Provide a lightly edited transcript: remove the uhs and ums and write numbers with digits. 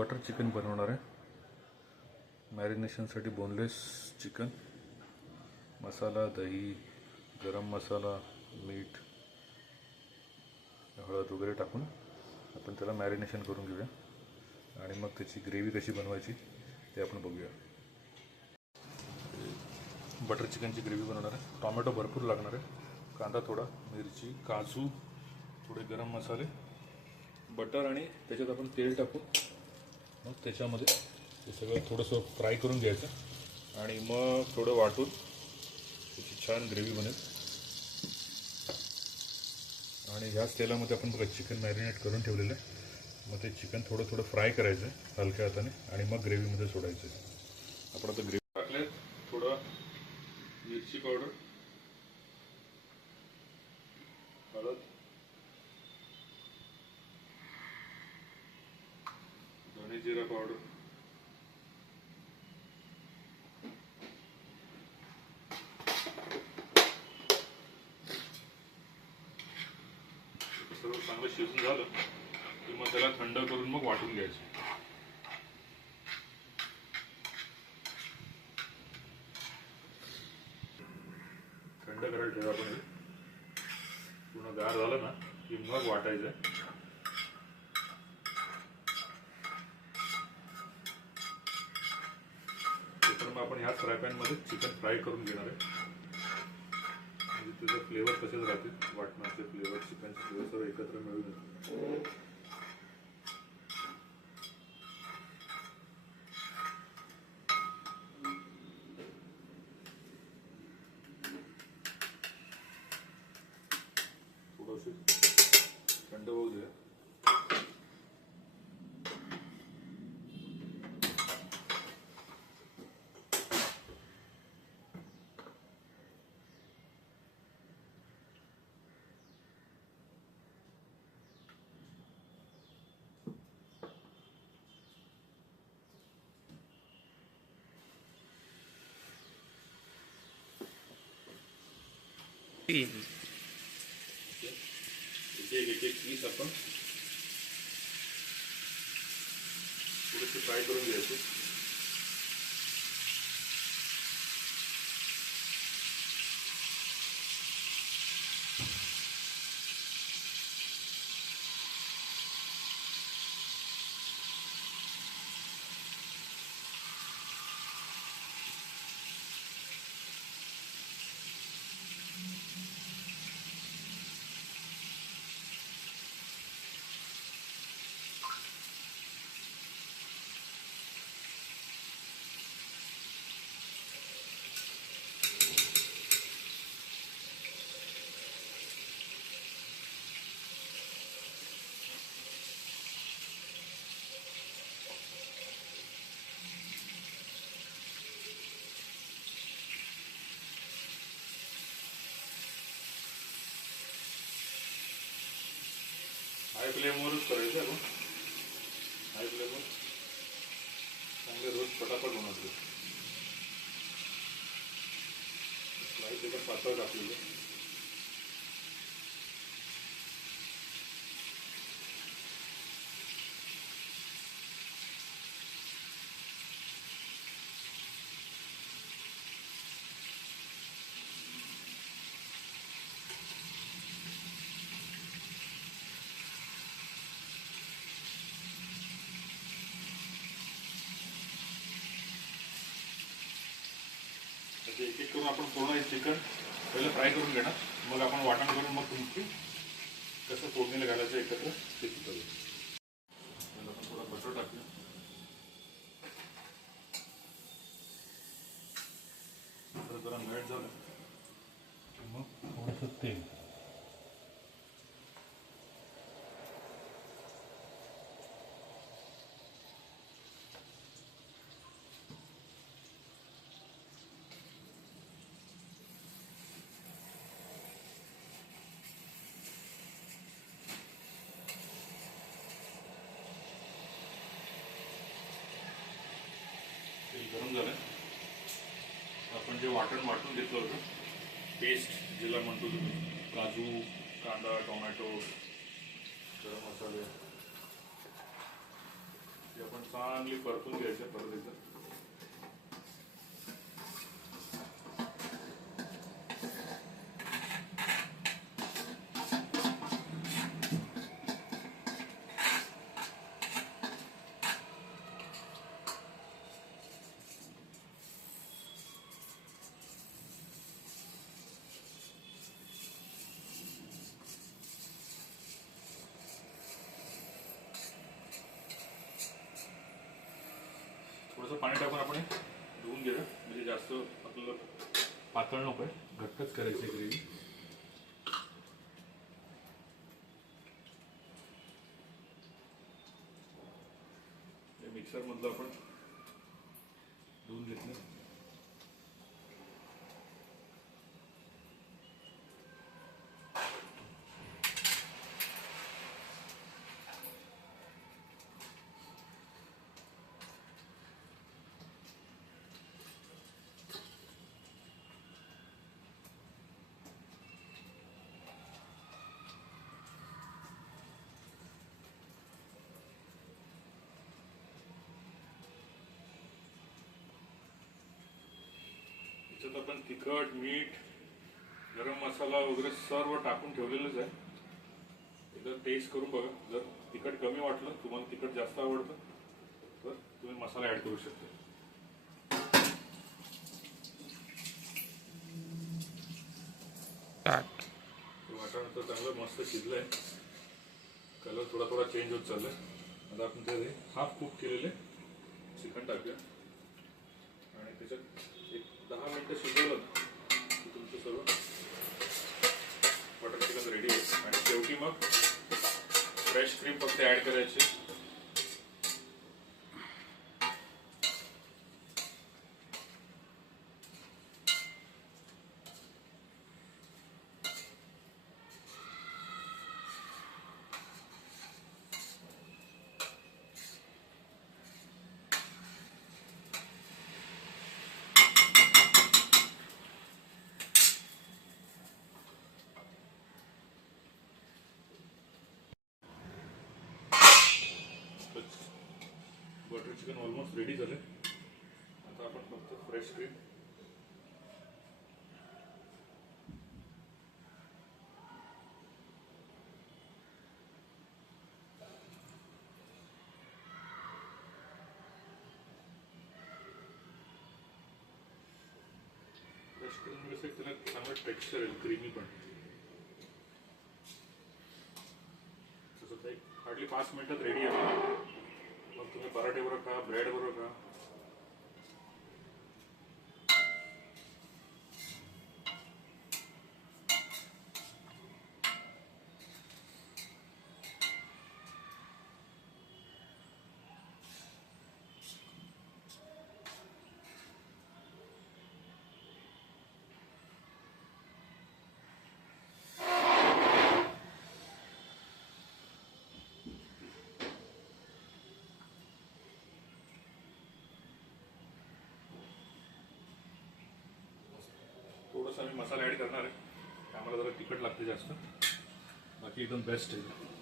Butter chicken बनवणार आहे. मॅरिनेशनसाठी boneless chicken, मसाला, दही, गरम मसाला, मीठ, हळद वगैरे टाकून आपण त्याला मॅरिनेशन करून घेऊया आणि मग त्याची ग्रेव्ही कशी बनवायची ते आपण बघूया. बटर चिकनची ग्रेव्ही बनवणार आहे. टोमॅटो भरपूर लागणार आहे, कांदा थोडा, मिरची, काजू, थोडे गरम मसाले, बटर आणि त्याच्यात आपण तेल टाकू. मग त्याच्यामध्ये ते सगळं थोडंसं फ्राय करून घ्यायचं आणि मग थोडं वाटून त्याची छान ग्रेव्ही बनेल. आणि ह्याच तेलामध्ये आपण बघा चिकन मॅरिनेट करून ठेवलेलं आहे. मग ते चिकन थोडं थोडं फ्राय करायचं आहे हलक्या हाताने आणि मग ग्रेव्हीमध्ये सोडायचं आहे. आपण आता ग्रेव्ही टाकले, थोडं मिरची पावडर, हळद, धने जिरा पावडर, सर्व चांगलं शिजून झालं की मग त्याला थंड करून मग वाटून घ्यायचं. थंड करायला ठेवा आपण, पूर्ण गार झालं ना की मग वाटायचं. तर मग आपण ह्याच फ्राय पॅनमध्ये चिकन फ्राय करून घेणार आहे. म्हणजे त्याचा फ्लेवर तसेच राहतील, वाटणाचे फ्लेवर, चिकनचे फ्लेवर सर्व एकत्र मिळून येतील. थोडंसं थंड होऊ द्या. एक एक पीस आपण थोडेसे फ्राय करून घ्यायचे. हाय फ्लेमवरच करायचं आपण. हाय फ्लेमवर चांगले रोज पटापट होणार. स्लाइस एकदम पातळ टाकलेलं. एक एक करून आपण पूर्ण हे चिकन पहिलं फ्राय करून घेणार, मग आपण वाटण करून मग तुमची कसं फोडणीला घालायचं एकत्र ते करूया. पहिलं आपण थोडा बटर टाकूया. जरा मेल्ट झालं मग थोडंसं तेल. गरम झालं. आपण जे वाटण वाटून घेतलं होतं, पेस्ट ज्याला म्हणतो तुम्ही, काजू, कांदा, टोमॅटो, गरम मसाले, ते आपण चांगली परतून घ्यायचं परत एकदा. थोडंसं पाणी टाकून आपण धुवून घेऊया, म्हणजे जास्त आपल्याला पातळ नको आहे, घट्टच करायची ग्रेव्ही. मिक्सर मधलं आपण धुवून घेतलं. त्याच्यात आपण तिखट, मीठ, गरम मसाला वगैरे सर्व टाकून ठेवलेलंच आहे. एकदा टेस्ट करून बघा. जर तिखट कमी वाटलं, तुम्हाला तिखट जास्त आवडतं, तर तुम्ही मसाला ऍड करू शकता. वाटाणा तर चांगलं मस्त शिजलंय, कलर थोडा थोडा चेंज होत चाललाय. आता आपण ते हाफ कुक केलेले चिकन टाकूया आणि त्याच्यात एक 10 मिनिटं शिजवलं की तुमचं सर्व बटर चिकन रेडी आहे. आणि शेवटी मग फ्रेश क्रीम फक्त ऍड करायची. बटर चिकन ऑलमोस्ट रेडी झाले. आता आपण फक्त फ्रेश क्रीम त्याला चांगलं टेक्स्चर येईल, क्रीमी पण. तसं एक हार्डली 5 मिनिटात रेडी आहे. मग तुम्ही पराठे बरोबर खा, ब्रेड बरोबर खा. थोडंसं आम्ही मसाला ऍड करणार आहे, आम्हाला जरा तिखट लागते जास्त, बाकी एकदम बेस्ट आहे.